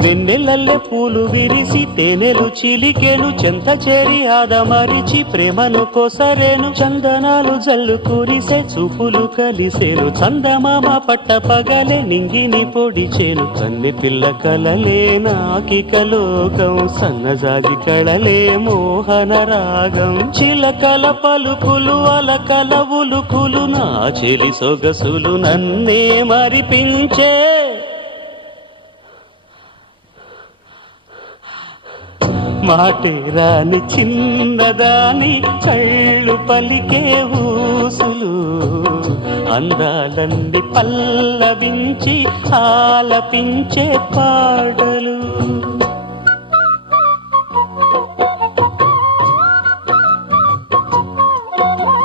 వెన్నెలల్లె పూలు విరిసి తేనెలు చిలికెను చెంత చేరి ఆదమరిచి ప్రేమను కొసరేను చందనాలు జల్లు కురిసే చూపులు కలిసేను చందమామ పట్ట పగలే నింగిని పొడిచేను కన్నె పిల్ల కలలే నాకిక లోకం సన్నజాజి కళలే మోహన రాగం చిలకల పలుకులు అలకల ఉలుకులు నా చెలి సొగసులు నన్నే మరిపించే మాటే రాని చిన్నదాని కళ్ళు పలికే ఊసులు అందాలన్నీ పల్లవించి ఆలపించే పాటలు